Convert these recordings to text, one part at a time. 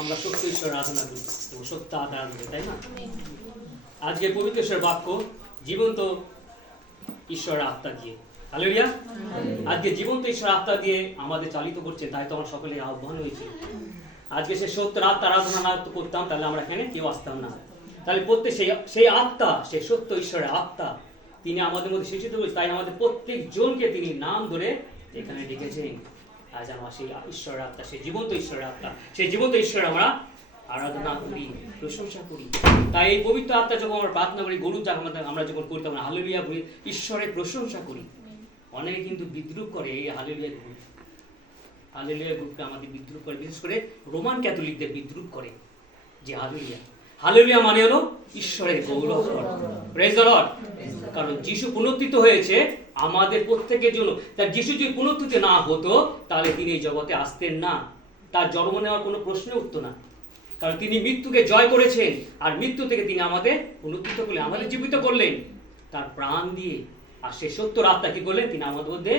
আমরা সত্য ঈশ্বর আরাধনা করি এবং সত্য আরাধনা করি, তাই না? আজকে পবিত্র ঈশ্বর বাক্য জীবন্ত ঈশ্বর আত্মা দিয়ে, হালেলুয়া। আজকে জীবন্ত ঈশ্বর আত্মা দিয়ে আমাদের চালিত করছে, তাই তো আমরা সকলে আহ্বান হয়েছে। আজকে সে সত্য আত্মা আরাধনা না করতাম তাহলে আমরা এখানে কেউ আসতাম না। তাহলে প্রত্যেক সেই আত্মা, সেই সত্য ঈশ্বরের আত্মা তিনি আমাদের মধ্যে শিক্ষিত করেছে, তাই আমাদের প্রত্যেক জনকে তিনি নাম ধরে এখানে ডেকেছেন। আজ আমরা সেই ঈশ্বরের আত্মা, সেই জীবন্ত ঈশ্বরের আত্মা, সেই জীবন্ত ঈশ্বর আমরা আরাধনা করি, প্রশংসা করি। তাই এই পবিত্র আত্মা যখন আমরা প্রার্থনা করি, গরু আমরা যখন করি তখন হালেলুয়া বলি, ঈশ্বরের প্রশংসা করি। অনেকে কিন্তু বিদ্রুপ করে এই হালেলুয়া গ্রুপ, হালেলুয়া গ্রুপকে আমাদের বিদ্রুপ করে, বিশেষ করে রোমান ক্যাথলিকদের বিদ্রুপ করে যে হালেলুয়া, হালেলুয়া মানে হলো ঈশ্বরের গৌরব। Praise the Lord. কারণ যিশু পুনরুত্থিত হয়েছে আমাদের প্রত্যেকের জন্য। তার যিশু যদি পুনরুত্থিত না হতো তাহলে তিনি এই জগতে আসতেন না, তার জন্ম নেওয়ার কোনো প্রশ্ন উঠতো না। কারণ তিনি মৃত্যুকে জয় করেছেন, আর মৃত্যু থেকে তিনি আমাদের পুনরুত্থিত করলেন, আমাদের জীবিত করলেন তার প্রাণ দিয়ে। আর সে সত্যর আত্মা কি করলেন? তিনি আমাদের মধ্যে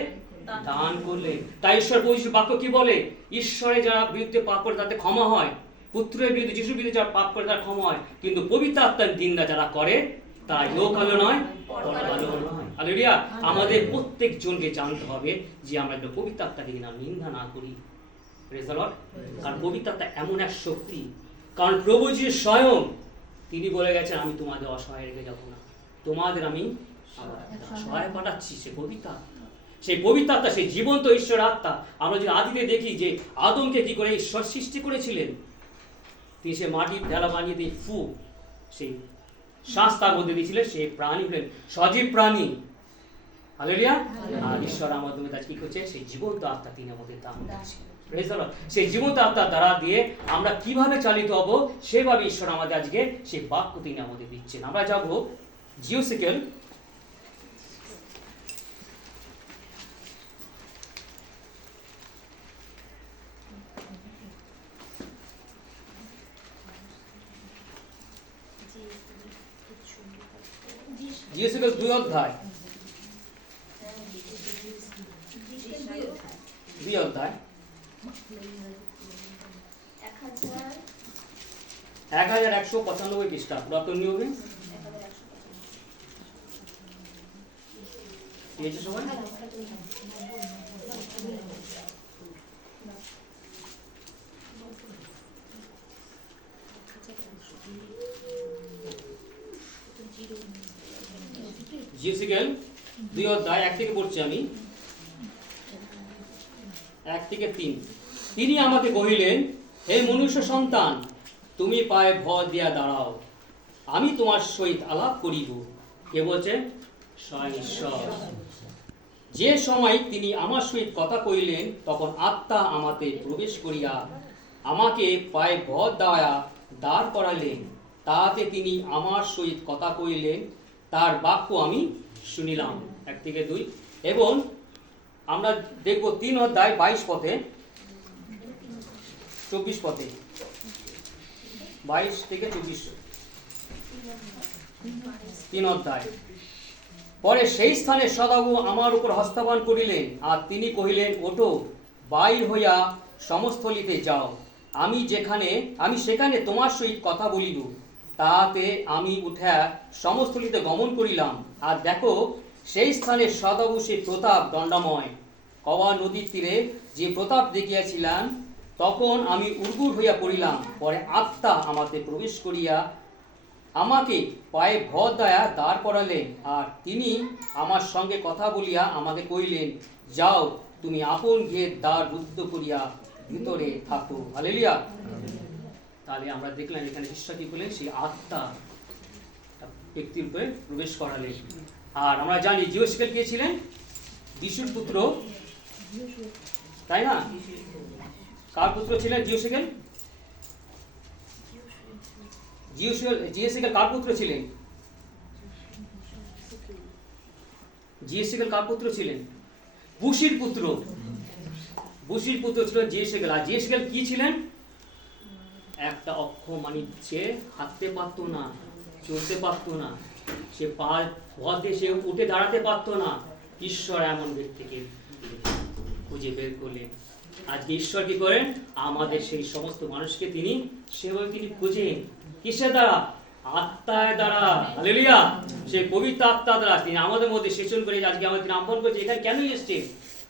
দান করলেন। তাই ঈশ্বর পবিত্র বাক্য কি বলে? ঈশ্বরে যারা বিরুদ্ধে পাপ করে তাতে ক্ষমা হয়, পুত্রের বিরুদ্ধে যিশুর বিরুদ্ধে যারা পাপ করে তারা ক্ষমা হয়, কিন্তু পবিত্র আত্মার নিন্দা যারা করে তারা লোক আলো নয়, পরকালো নয়। হালেলুয়া। আমাদের প্রত্যেক জনকে জানতে হবে যে আমরা একটা পবিত্র আত্মাকে নিন্দা না করি। Praise the Lord. কারণ পবিত্র আত্মা এমন এক শক্তি, কারণ প্রভু যে স্বয়ং তিনি বলে গেছেন আমি তোমাদের অসহায় রেখে যাবো না, তোমাদের আমি সহায় পাঠাচ্ছি। সে পবিত্র আত্মা, সেই পবিত্র আত্মা, সেই জীবন্ত ঈশ্বর আত্মা। আমরা যদি আদিতে দেখি যে আদমকে কি করে ঈশ্বর সৃষ্টি করেছিলেন, তিনি সে মাটির ঢেলা বানিয়ে দিয়ে সেই শ্বাস তার মধ্যে দিয়েছিলেন, সেই প্রাণী হলেন সজীব প্রাণী। হালেলুয়া। আর ঈশ্বর আমাদের মধ্যে কি করছে? সেই জীবন্ত আত্মা তিনি আমাদের দান করছেন। Praise the Lord. সেই জীবন্ত আত্মার দ্বারা দিয়ে আমরা কিভাবে চালিত হব সেভাবে ঈশ্বর আমাদের আজকে সেই বাক্য তিনি আমাদের দিচ্ছেন। আমরা যাব জিওসিকেল জিওসিকেল 2 অধ্যায় 1195 পৃষ্ঠা, পুরাতন নিয়মে। পেয়েছে সবাই? জিওসিকেল 2 অধ্যায় 1 থেকে পড়ছি আমি, 1 থেকে 3। তিনি আমাকে কহিলেন, হে মনুষ্য সন্তান, তুমি পায়ে ভর দিয়া দাঁড়াও, আমি তোমার সহিত আলাপ করিব। কে বলছেন? স্বয়ং ঈশ্বর। যে সময় তিনি আমার সহিত কথা কইলেন তখন আত্মা আমাতে প্রবেশ করিয়া আমাকে পায়ে ভর দেওয়া দাঁড় করালেন। তাতে তিনি আমার সহিত কথা কইলেন, তার বাক্য আমি শুনিলাম। 1 থেকে 2। এবং আমরা দেখব 3 অধ্যায় 22 পথে 24 পথে, 22 থেকে 24, 3 অধ্যায়। পরে সেই স্থানে সদাগু আমার উপর হস্তাবান করিলেন, আর তিনি কহিলেন, ওঠো, বাইর হইয়া সমস্থলিতে যাও, আমি সেখানে তোমার সহিত কথা বলিব। তাতে আমি উঠা সমস্থলিতে গমন করিলাম, আর দেখো সেই স্থানে সদাগু সেই প্রতাপ দণ্ডাময় কওয়া নদীর তীরে যে প্রতাপ দেখিয়াছিলাম, তখন আমি উর্গুর হইয়া পড়িলাম। পরে আত্মা আমাতে প্রবেশ করিয়া আমাকে পায়ে ভর দেয়া দাঁড় করালেন, আর তিনি আমার সঙ্গে কথা বলিয়া আমাকে কইলেন, যাও, তুমি আপন গৃহের দ্বার রুদ্ধ করিয়া ভিতরে থাকো। হালেলুয়া। তাহলে আমরা দেখলাম এখানে ঈশ্বর কি বলেন? সেই আত্মা ব্যক্তির উপরে প্রবেশ করালেন। আর আমরা জানি জিওসিকেল কে ছিলেন? যিশুর পুত্র, তাই না? কার পুত্র ছিলেন জিওসিকেল? জিওসিকেল কার পুত্র ছিলেন? জিওসিকেল কার পুত্র ছিলেন? বুশির পুত্র। বুশির পুত্র ছিলেন জিওসিকেল। আর জিওসিকেল কি ছিলেন? একটা অক্ষ মানিচ্ছে, হাঁটতে পারতো না, চলতে পারতো না, সে পা ভর দিয়ে সে উঠে দাঁড়াতে পারতো না। ঈশ্বর এমন ব্যক্তিকে খুঁজে বের করলেন, আজকে ঈশ্বর কি করেন? আমাদের সেই সমস্ত মানুষকে তিনি সেভাবে তিনি খুঁজেন। কিসের দ্বারা? আত্মার দ্বারা। হালেলুয়া। সেই পবিত্র আত্মা দ্বারা তিনি আমাদের মধ্যে সেচন করে আজকে আমাদের তিনি আহ্বান করেছে। এখানে কেন এসছে?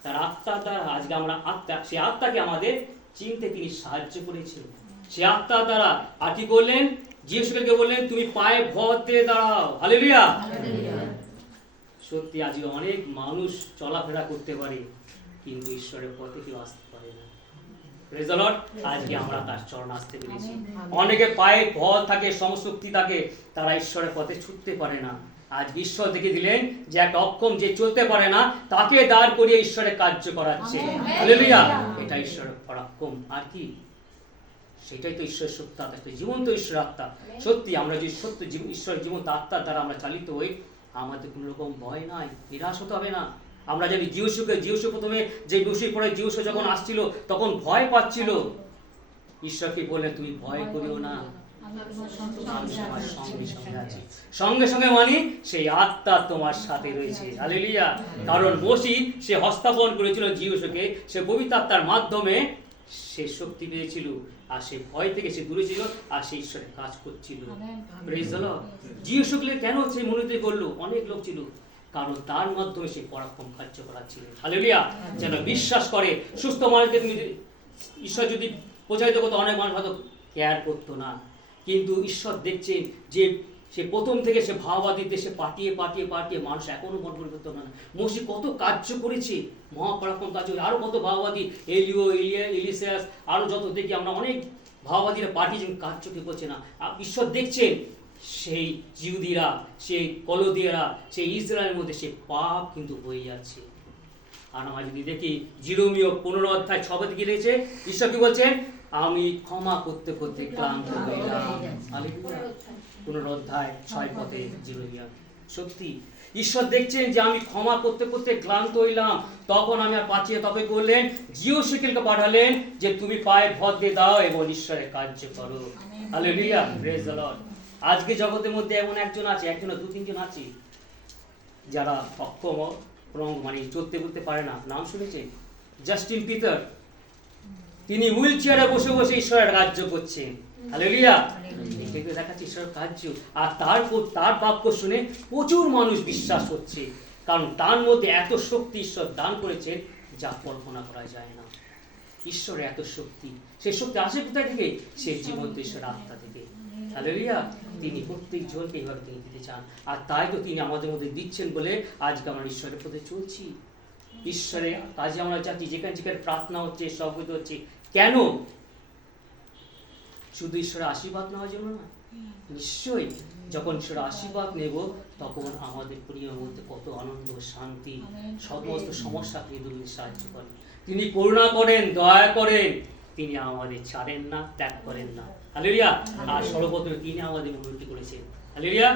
তার আত্মার দ্বারা। আজকে আমরা আত্মা, সেই আত্মাকে আমাদের চিনতে তিনি সাহায্য করেছেন। সেই আত্মার দ্বারা আর কি করলেন? যিশুকে বললেন তুমি পায়ে ভর দিয়ে দাঁড়াও। হালেলুয়া। সত্যি আজকে অনেক মানুষ চলাফেরা করতে পারে, কিন্তু ঈশ্বরের পথে কেউ আসতে পারে না। Praise the Lord. আজকে আমরা তার চরণ আসতে পেরেছি। অনেকে পায়ে বল থাকে, সমশক্তি থাকে, তারা ঈশ্বরের পথে ছুটতে পারে না। আজ ঈশ্বর দেখে দিলেন যে একটা অক্ষম, যে চলতে পারে না, তাকে দাঁড় করিয়ে ঈশ্বরের কার্য করাচ্ছে। হালেলুয়া। এটা ঈশ্বরের পরাক্রম। আর কি? সেটাই তো ঈশ্বরের সত্য আত্মা, জীবন্ত ঈশ্বর আত্মা। সত্যি আমরা যে সত্য ঈশ্বরের জীবন্ত আত্মার দ্বারা আমরা চালিত হই, আমাদের কোনো রকম ভয় নাই, নিরাশ হতে হবে না। আমরা জানি জিউসু প্রথমে যে বসে পড়ে জিউসু যখন আসছিল তখন ভয় পাচ্ছিল। ঈশ্বরকে বললেন তুমি ভয় করিও না, সঙ্গে সঙ্গে মানে সেই আত্মা তোমার সাথে রয়েছে। হালেলুয়া। কারণ মসি সে হস্তাপন করেছিল জিউসুকে, সে পবিত্র আত্মার মাধ্যমে সে শক্তি পেয়েছিল, আর সে ভয় থেকে সে দূরে ছিল, আর সে ঈশ্বরের কাজ করছিল। Praise the Lord. জিউসুকে কেন সে মনোনীত করলো? অনেক লোক ছিল, কারণ তার মাধ্যমে সে পরাক্রম কার্য করাচ্ছিলেন। হালেলুয়া। যেন বিশ্বাস করে। সুস্থ মানুষকে তুমি ঈশ্বর যদি প্রচারিত করতো, অনেক মানুষ হয়তো কেয়ার করতো না, কিন্তু ঈশ্বর দেখছেন যে সে প্রথম থেকে সে ভাওবাদীতে সে পাঠিয়ে পাঠিয়ে পাঠিয়ে মানুষ এখনো মন পরিবর্তন হয় না। মসি কত কার্য করেছে, মহাপরাক্রম কার্য, আরো কত ভাওবাদী, এলিসাস, আরো যত দেখি আমরা অনেক ভাওবাদীরা পাঠিয়েছেন, কার্য কি করছে না। ঈশ্বর দেখছেন সেই জিহুদীরা, সেই কলদিয়ারা, সেই ইসরায়েলের মধ্যে সে পাপ কিন্তু হয়ে যাচ্ছে। আর আমরা যদি দেখি জিরোমীয় 15 অধ্যায় 6 থেকে লিখেছে, ঈশ্বর কি বলছেন? আমি ক্ষমা করতে করতে ক্লান্ত হইলাম। হালেলুয়া। 15 অধ্যায় 6 পদে জিরোমিয়া। সত্যি ঈশ্বর দেখছেন যে আমি ক্ষমা করতে করতে ক্লান্ত হইলাম। তখন আমি আর পাচ্ছি, তবে বললেন জিওশিকেলকে পাঠালেন যে তুমি পায়ে ভর দিয়ে দাও এবং ঈশ্বরের কার্য করো। হালেলুয়া। Praise the Lord. আজকে জগতের মধ্যে এমন একজন আছে, একজন দু তিনজন আছে যারা অক্ষম, মানে চলতে বলতে পারে না। নাম শুনেছে? Justin Peter. তিনি হুইল চেয়ারে বসে বসে ঈশ্বরের কার্য করছেন। হালেলুয়া। কিন্তু দেখাচ্ছে ঈশ্বরের কার্য, আর তার বাক্য শুনে প্রচুর মানুষ বিশ্বাস হচ্ছে, কারণ তার মধ্যে এত শক্তি ঈশ্বর দান করেছেন যা কল্পনা করা যায় না। ঈশ্বরের এত শক্তি, সেই শক্তি আসে কোথায় থেকে? সেই জীবন্ত ঈশ্বরের আত্মা থেকে। হালেলুয়া। তিনি প্রত্যেক জনকে এইভাবে তিনি দিতে চান, আর তাই তো তিনি আমাদের মধ্যে দিচ্ছেন বলে আজকে আমরা ঈশ্বরের পথে চলছি। ঈশ্বরের কাজে আমরা যাচ্ছি, যেখানে যেখানে প্রার্থনা হচ্ছে, সবকিছু হচ্ছে। কেন? শুধু ঈশ্বরের আশীর্বাদ নেওয়ার জন্য না, নিশ্চয়ই যখন ঈশ্বরের আশীর্বাদ নেব তখন আমাদের পরিবারের মধ্যে কত আনন্দ, শান্তি, সমস্ত সমস্যা তিনি দূর করতে সাহায্য করেন। তিনি করুণা করেন, দয়া করেন, তিনি আমাদের ছাড়েন না, ত্যাগ করেন না। হালেলুয়া। আর সর্বপ্রথম তিনি আমাদের উন্নতি করেছেন। হালেলুয়া।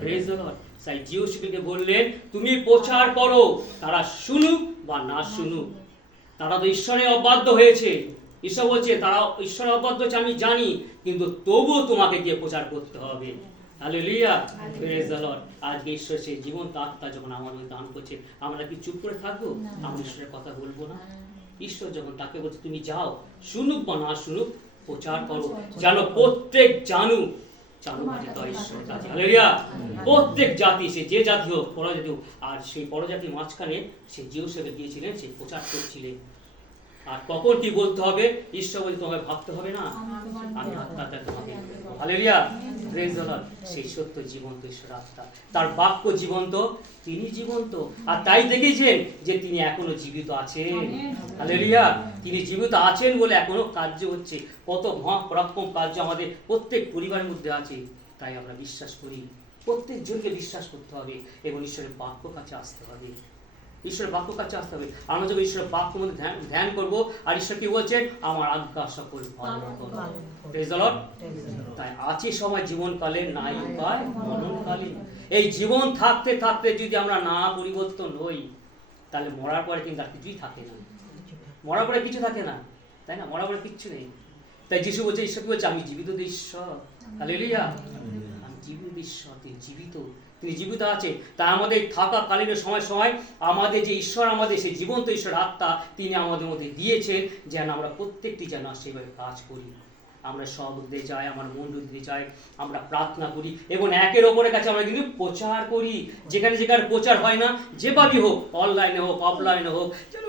Praise the Lord. তাই জিওশিকে বললেন তুমি প্রচার করো, তারা শুনুক বা না শুনুক। তারা তো ঈশ্বরে অবাধ্য হয়েছে। ঈশ্বর বলছে তারা ঈশ্বরে অবাধ্য হয়েছে আমি জানি, কিন্তু তবুও তোমাকে গিয়ে প্রচার করতে হবে। হালেলুয়া। Praise the Lord. আজকে ঈশ্বর সেই জীবন্ত আত্মা যখন আমাদের দান করছে, আমরা কি চুপ করে থাকবো? আমরা ঈশ্বরের কথা বলবো না? ঈশ্বর যখন তাকে বলছে তুমি যাও, শুনুক বা না শুনুক, প্রচার করো, যেন প্রত্যেক জানুক। মানে তো ঈশ্বরের কাছে। হালেলুয়া। প্রত্যেক জাতি, সে যে জাতি হোক, পরজাতি হোক, আর সেই পরজাতির মাঝখানে সে জিওসেফে গিয়েছিলেন, সে প্রচার করছিলেন। আর কখন কি বলতে হবে? ঈশ্বর বলতে তোমাকে ভাবতে হবে না, আমি আত্মাটা তোমাকে। হালেলুয়া। Praise the Lord. সেই সত্য জীবন্ত ঈশ্বর আত্মা, তার বাক্য জীবন্ত, তিনি জীবন্ত, আর তাই দেখেছেন যে তিনি এখনো জীবিত আছেন। হালেলুয়া। তিনি জীবিত আছেন বলে এখনো কার্য হচ্ছে। কত মহাপরাক্রম কার্য আমাদের প্রত্যেক পরিবারের মধ্যে আছে। তাই আমরা বিশ্বাস করি, প্রত্যেক জনকে বিশ্বাস করতে হবে এবং ঈশ্বরের বাক্য কাছে আসতে হবে। ঈশ্বরের বাক্য কাছে আসতে হবে। আমরা যখন ঈশ্বরের বাক্য মধ্যে ধ্যান করবো, আর ঈশ্বর কি বলছেন? আমার আজ্ঞা সকল পালন করো। Praise the Lord. তাই আছে সময় জীবনকালে, নাই উপায় মরণকালে। এই জীবন থাকতে থাকতে যদি আমরা না পরিবর্তন হই, তাহলে মরার পরে কিন্তু আর কিছুই থাকে না। মরার পরে কিছু থাকে না, তাই না? মরার পরে কিচ্ছু নেই। তাই যিশু বলছে, ঈশ্বর কি বলছে? আমি জীবিত ঈশ্বর। হালেলুয়া। আমি জীবিত ঈশ্বর, তিনি জীবিত, তিনি জীবিত আছে। তা আমাদের থাকাকালীন সময় সময় আমাদের যে ঈশ্বর, আমাদের সেই জীবন্ত ঈশ্বর আত্মা তিনি আমাদের মধ্যে দিয়েছেন, যেন আমরা প্রত্যেকটি যেন সেভাবে কাজ করি। আমরা সব দিতে চাই, আমার মন্ডল দিতে চাই, আমরা প্রার্থনা করি এবং একের অপরের কাছে আমরা কিন্তু প্রচার করি। যেখানে যেখানে প্রচার হয় না, যেভাবেই হোক, অনলাইনে হোক অফলাইনে হোক, যেন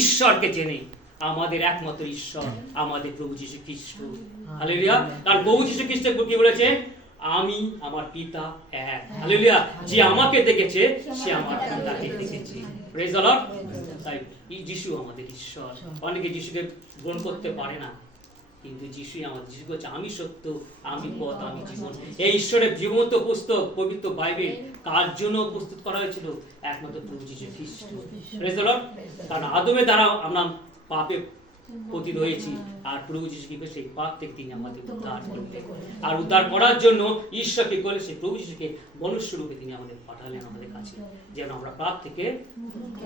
ঈশ্বরকে জেনে। আমাদের একমাত্র ঈশ্বর আমাদের প্রভু যীশু খ্রিস্ট। হালেলুয়া। কারণ প্রভু যীশু খ্রিস্ট কি বলেছে? আমি আমার পিতা এক। হালেলুয়া। যে আমাকে দেখেছে সে আমার পিতাকে দেখেছে। Praise the Lord. তাই যিশু আমাদের ঈশ্বর। অনেকে যিশুকে গ্রহণ করতে পারে না, কিন্তু যিশুই আমাদের। যিশু বলছে আমি সত্য, আমি পথ, আমি জীবন। এই ঈশ্বরের জীবন্ত পুস্তক পবিত্র বাইবেল কার জন্য প্রস্তুত করা হয়েছিল? একমাত্র প্রভু যীশু খ্রিস্ট। Praise the Lord. কারণ আদমের দ্বারা আমরা পাপে পতিত হয়েছি, আর প্রভু যীশু খ্রিস্ট সেই পাপ থেকে তিনি আমাদের উদ্ধার করলেন। আর উদ্ধার করার জন্য ঈশ্বরকে বলে সেই প্রভু যীশুকে মনুষ্যরূপে তিনি আমাদের পাঠালেন আমাদের কাছে, যেন আমরা পাপ থেকে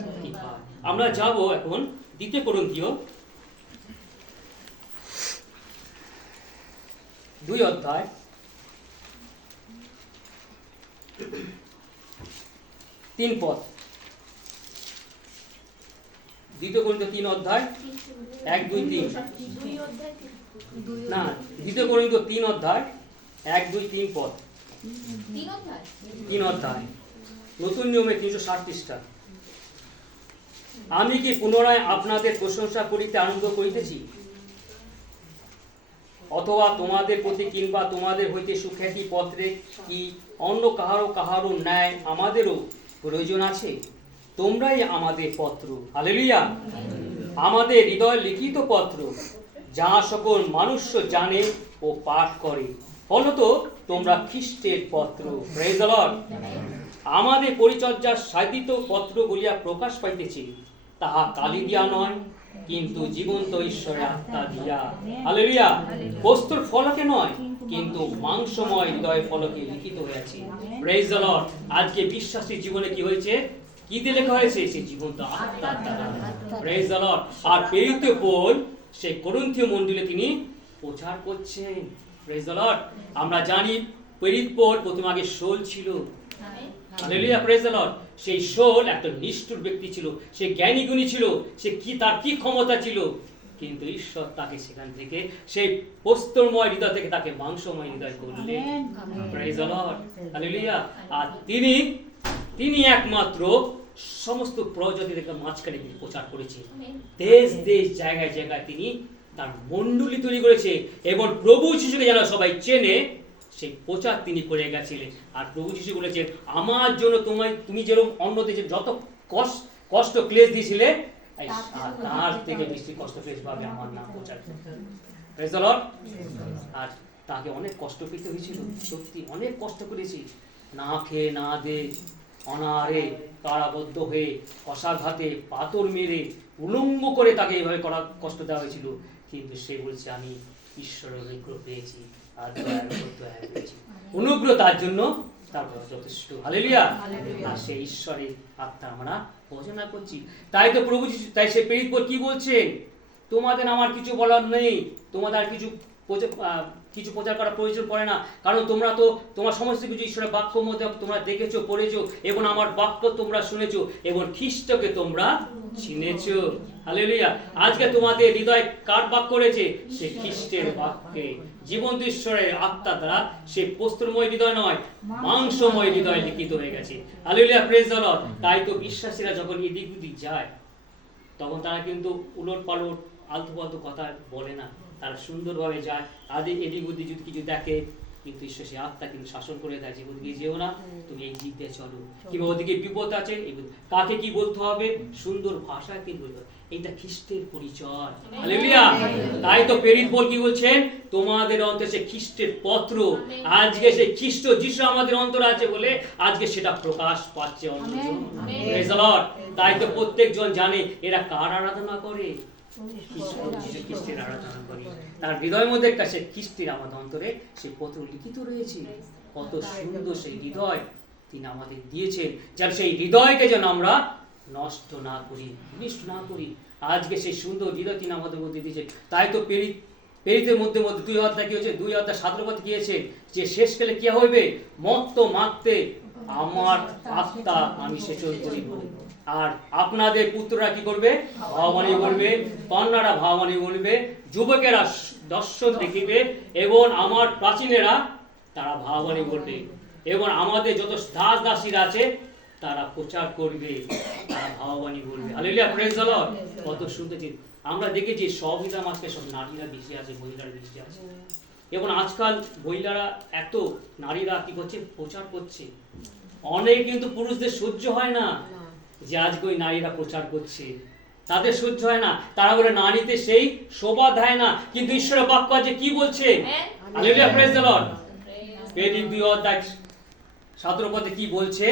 মুক্তি পাই। আমরা যাব এখন 2 কোরিন্থীয় 2 অধ্যায় 3 পদ। 2 কোরিন্থীয় 3 অধ্যায় 1, 2, 3। না, 2 কোরিন্থীয় 3 অধ্যায় 1, 2, 3 পদ। 3 অধ্যায় নতুন নিয়মে 360 পৃষ্ঠা। আমি কি পুনরায় আপনাদের প্রশংসা করিতে আরম্ভ করিতেছি, অথবা তোমাদের প্রতি কিংবা তোমাদের হইতে সুখ্যাতি পত্রে কি অন্য কাহারও ন্যায় আমাদেরও প্রয়োজন আছে? তোমরাই আমাদের পত্র। হালেলুয়া। আমাদের হৃদয় লিখিত পত্র, যা সকল মানুষ জানে ও পাঠ করে। ফলত তোমরা খ্রিস্টের পত্র। Praise the Lord. আমাদের পরিচর্যার সাধিত পত্র বলিয়া প্রকাশ পাইতেছে, তাহা কালি দিয়া নয়, কিন্তু জীবন্ত ঈশ্বরের আত্মা দিয়া। হালেলুয়া। বস্তুর ফলকে নয়, কিন্তু মাংসময় হৃদয় ফলকে লিখিত হয়েছে। Praise the Lord. আজকে বিশ্বাসী জীবনে কি হয়েছে? কি দিয়ে লেখা হয়েছে? সেই জীবন্ত আত্মার দ্বারা। Praise the Lord. আর প্রেরিত পৌল সেই করিন্থীয় মণ্ডলে তিনি প্রচার করছেন। Praise the Lord. আমরা জানি প্রেরিত পৌল প্রথম আগে শাউল ছিল। হালেলুয়া। Praise the Lord. সেই শাউল একটা নিষ্ঠুর ব্যক্তি ছিল, সে জ্ঞানী গুণী ছিল, সে তার কি ক্ষমতা ছিল, কিন্তু ঈশ্বর তাকে সেখান থেকে সেই প্রস্তরময় হৃদয় থেকে তাকে মাংসময় হৃদয় করলেন। Praise the Lord. হালেলুয়া। আর তিনি একমাত্র সমস্ত প্রজাতি থেকে মাঝখানে তিনি প্রচার করেছেন। দেশ দেশ জায়গায় জায়গায় তিনি তার মণ্ডলী তৈরি করেছে এবং প্রভু যিশুকে যেন সবাই চেনে সেই প্রচার তিনি করে গেছিলেন। আর প্রভু যিশু বলেছেন, আমার জন্য তুমি যেরকম অন্যদের যত কষ্ট ক্লেশ দিয়েছিলে, তার থেকে বেশি কষ্ট ক্লেশ পাবে আমার নাম প্রচার। Praise the Lord. আর তাকে অনেক কষ্ট পেতে হয়েছিল, সত্যি অনেক কষ্ট করেছি, না খেয়ে না দে, অনাহারে কারাবদ্ধ হয়ে, কষাঘাতে পাথর মেরে উলঙ্গ করে তাকে এইভাবে কষ্ট দেওয়া হয়েছিল। কিন্তু সে বলছে, আমি ঈশ্বরের অনুগ্রহ পেয়েছি আর দয়া পেয়েছি। অনুগ্রহ তার জন্য তারপর যথেষ্ট। হালেলুয়া। আর সেই ঈশ্বরের আত্মা আমরা ভজনা করছি। তাই তো প্রভু যীশু, তাই সে প্রেরিত পৌল কি বলছেন? তোমাদের আমার কিছু বলার নেই, তোমাদের আর কিছু প্রচার করার প্রয়োজন পড়ে না, কারণ তোমরা তো তোমার সমস্ত কিছু ঈশ্বরের বাক্য মধ্যে তোমরা দেখেছো, পড়েছো এবং আমার বাক্য তোমরা শুনেছো এবং খ্রিস্টকে তোমরা চিনেছো। হালেলুয়া। আজকে তোমাদের হৃদয় কার বাক্য করেছে? সে খ্রিস্টের বাক্যে। জীবন্ত ঈশ্বরের আত্মা দ্বারা সে প্রস্তরময় হৃদয় নয়, মাংসময় হৃদয় লিখিত হয়ে গেছে। হালেলুয়া। Praise the Lord. তাই তো বিশ্বাসীরা যখন এদিক ওদিক যায়, তখন তারা কিন্তু উলট পালট আলতু ফালতু কথা বলে না, তারা সুন্দরভাবে যায়। আদি এদিক ওদিক যদি কিছু দেখে, কিন্তু ঈশ্বর সে আত্মা কিন্তু শাসন করে দেয়, যে ওদিকে যেও না, তুমি এই দিক দিয়ে চলো, কিংবা ওদিকে বিপদ আছে, কাকে কি বলতে হবে, সুন্দর ভাষায় কি বলতে হবে। এটা খ্রিস্টের পরিচয়। হালেলুয়া। তাই তো প্রেরিত পৌল কি বলছেন? তোমাদের অন্তরে সে খ্রিস্টের পত্র। আজকে সেই খ্রিস্ট যিশু আমাদের অন্তরে আছে বলে আজকে সেটা প্রকাশ পাচ্ছে অন্যজন। Praise the Lord. তাই তো প্রত্যেকজন জানে এরা কার আরাধনা করে? খ্রিস্টের আরাধনা করে। তার হৃদয়ের মধ্যে কাছে খ্রিস্টের আমাদের অন্তরে সেই পত্র লিখিত রয়েছে। কত সুন্দর সেই হৃদয় তিনি আমাদের দিয়েছেন, যেন সেই হৃদয়কে যেন আমরা নষ্ট না করি, বিনষ্ট না করি। আজকে সেই সুন্দর হৃদয় তিনি আমাদের মধ্যে দিয়েছেন। তাই তো প্রেরিত পেরিতের মধ্যে মধ্যে 2 অধ্যায় কি হয়েছে, 2 অধ্যায় 17 পদ কি হয়েছে, যে শেষকালে কি হইবে, মত্ত মাত্রে আমার আত্মা আমি সেচন করিব, আর আপনাদের পুত্ররা কি করবে, ভাববাণী বলবে, কন্যারা ভাববাণী বলবে, যুবকেরা দর্শন দেখিবে, এবং আমার প্রাচীনেরা তারা ভাববাণী বলবে, এবং আমাদের যত দাস দাসীরা আছে তারা প্রচার করবে, তারা ভাববাণী বলবে। Hallelujah, praise the Lord. কত শুনতেছি আমরা দেখেছি সবিধা আজকে সব নারীরা বেশি আছে, মহিলারা বেশি আছে, এবং আজকাল মহিলারা এত নারীরা কি করছে, প্রচার করছে। অনেক কিন্তু পুরুষদের সহ্য হয় না যে আজকে ওই নারীরা প্রচার করছে, তাদের সহ্য হয় না, তারা বলে নারীতে সেই শোভা দেয় না, কিন্তু ঈশ্বরের বাক্য আছে কি বলছে, হালেলুয়া, প্রেজ দ্য লর্ড। পেরিত 2 অধ্যায় 17 পদে কি বলছে,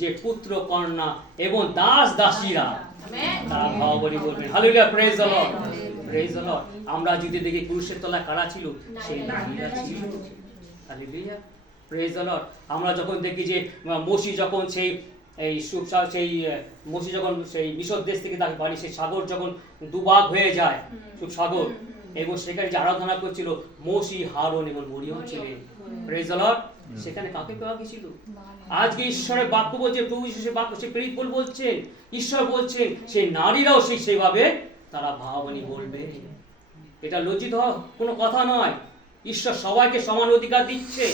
যে পুত্র কন্যা এবং দাস দাসীরা তারা ভাববাণী বলবেন। Hallelujah, praise the Lord, praise the Lord. আমরা যদি দেখি পুরুষের তলায় কারা ছিল, সেই নারীরা ছিল। Hallelujah, praise the Lord. আমরা যখন দেখি যে মোশি যখন সেই মোশি যখন সেই মিশর দেশ থেকে তাকে বাড়ি, সেই সাগর যখন দুভাগ হয়ে যায়, সাগর, এবং সেখানে যে আরাধনা করছিল মোশি, হারন এবং মরিয়ম ছিলেন। Praise the Lord. সেখানে কাকে পাওয়া গেছিল? আজকে ঈশ্বরের বাক্য বলছে, প্রভু যিশুর বাক্য, সে প্রেরিত বলছেন, ঈশ্বর বলছেন, সেই নারীরাও সেইভাবে তারা ভাববাণী বলবে। এটা লজ্জিত হওয়ার কোনো কথা নয়। ঈশ্বর সবাইকে সমান অধিকার দিচ্ছে,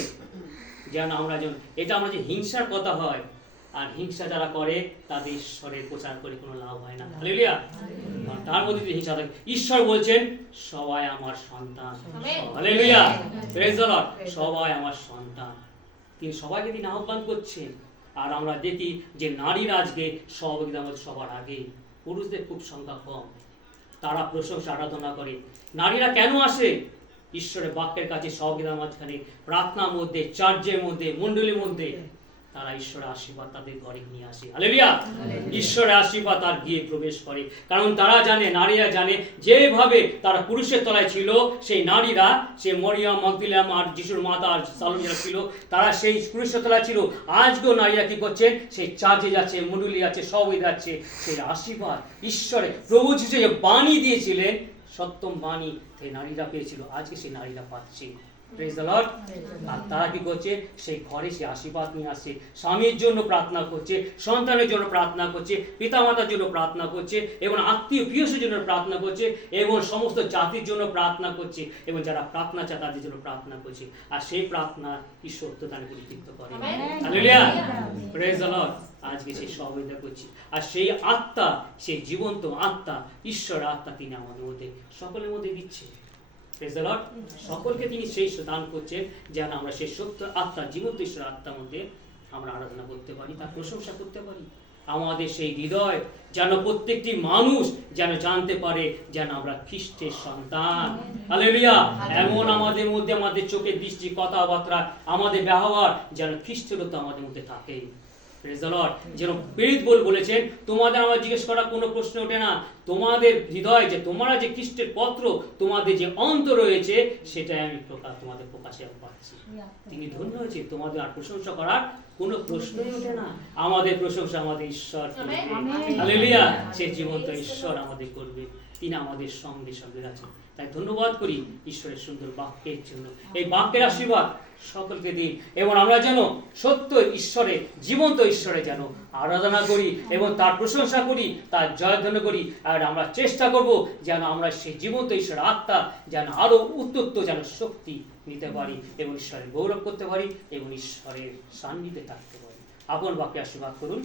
যেন আমরা এটা আমরা যে হিংসার কথা হয়, আর হিংসা যারা করে তাদের ঈশ্বরের প্রচার করে কোনো লাভ হয় না। হালেলুয়া। তার মধ্যে যে হিংসা থাকে, ঈশ্বর বলছেন সবাই আমার সন্তান। Hallelujah, praise the Lord. সবাই আমার সন্তান, তিনি সবাইকে তিনি আহ্বান করছেন। আর আমরা দেখি যে নারীরা আজকে সবার আগে, পুরুষদের খুব সংখ্যা কম, তারা প্রশংসা আরাধনা করে। নারীরা কেন আসে ঈশ্বরের বাক্যের কাছে, সহযোগিতার মাঝখানে, প্রার্থনার মধ্যে, চার্চের মধ্যে, মণ্ডলীর মধ্যে, তারা ঈশ্বরের আশীর্বাদ তাদের ঘরে নিয়ে আসে। হালেলুয়া, ঈশ্বরের আশীর্বাদ তার গিয়ে প্রবেশ করে, কারণ তারা জানে, নারীরা জানে, যেভাবে তারা পুরুষের তলায় ছিল, সেই নারীরা, সে মরিয়ম, মগদলিনী আর যিশুর মাতা আর সালোমে যারা ছিল, তারা সেই পুরুষের তলায় ছিল। আজকেও নারীরা কি করছেন, সেই চার্চে যাচ্ছে, মণ্ডলী যাচ্ছে, সবই যাচ্ছে, সেই আশীর্বাদ ঈশ্বরে প্রভু যিশু যে বাণী দিয়েছিলেন, সত্যম বাণী, সেই নারীরা পেয়েছিল, আজকে সেই নারীরা পাচ্ছে। Praise the Lord. আর তারা কি করছে, সেই ঘরে সে আশীর্বাদ নিয়ে আসছে, স্বামীর জন্য প্রার্থনা করছে, সন্তানের জন্য প্রার্থনা করছে, পিতামাতার জন্য প্রার্থনা করছে, এবং আত্মীয় প্রিয়সের জন্য প্রার্থনা করছে, এবং সমস্ত জাতির জন্য প্রার্থনা করছে, এবং যারা প্রার্থনা চায় তাদের জন্য প্রার্থনা করছে। আর সেই প্রার্থনা ঈশ্বর সত্যতানে পরিতৃপ্ত করে। Hallelujah, praise the Lord. আজকে সেই সহযোগিতা করছি, আর সেই আত্মা, সেই জীবন্ত আত্মা, ঈশ্বর আত্মা তিনি আমাদের মধ্যে, সকলের মধ্যে দিচ্ছে। Praise the Lord. সকলকে তিনি সেই দান করছেন, যেন আমরা সেই সত্য আত্মা, জীবন্ত ঈশ্বর আত্মার মধ্যে আমরা আরাধনা করতে পারি, তার প্রশংসা করতে পারি। আমাদের সেই হৃদয় যেন প্রত্যেকটি মানুষ যেন জানতে পারে, যেন আমরা খ্রিস্টের সন্তান। হালেলুয়া। এমন আমাদের মধ্যে, আমাদের চোখের দৃষ্টি, কথাবার্তা, আমাদের ব্যবহার যেন খ্রিস্টের তো আমাদের মধ্যে থাকে। Praise the Lord. যেরকম প্রেরিত বলেছেন, তোমাদের আমার জিজ্ঞেস করার কোনো প্রশ্ন ওঠে না, তোমাদের হৃদয় যে, তোমরা যে খ্রিস্টের পত্র, তোমাদের যে অন্তর রয়েছে, সেটাই আমি তোমাদের প্রকাশে পাচ্ছি। তিনি ধন্য হয়েছে, তোমাদের আর প্রশংসা করার কোনো প্রশ্নই ওঠে না। আমাদের প্রশংসা আমাদের ঈশ্বর করবে। হালেলুয়া। সে জীবন্ত ঈশ্বর আমাদের করবে, তিনি আমাদের সঙ্গে সঙ্গে আছেন। তাই ধন্যবাদ করি ঈশ্বরের সুন্দর বাক্যের জন্য। এই বাক্যের আশীর্বাদ সকলকে দিন, এবং আমরা যেন সত্য ঈশ্বরে, জীবন্ত ঈশ্বরে যেন আরাধনা করি, এবং তার প্রশংসা করি, তার জয়ধ্বনি করি। আর আমরা চেষ্টা করব যেন আমরা সেই জীবন্ত ঈশ্বর আত্মা যেন আরো উত্তপ্ত যেন শক্তি নিতে পারি, এবং ঈশ্বরের গৌরব করতে পারি, এবং ঈশ্বরের সান্নিধ্যে থাকতে পারি। আপন বাক্যে আশীর্বাদ করুন।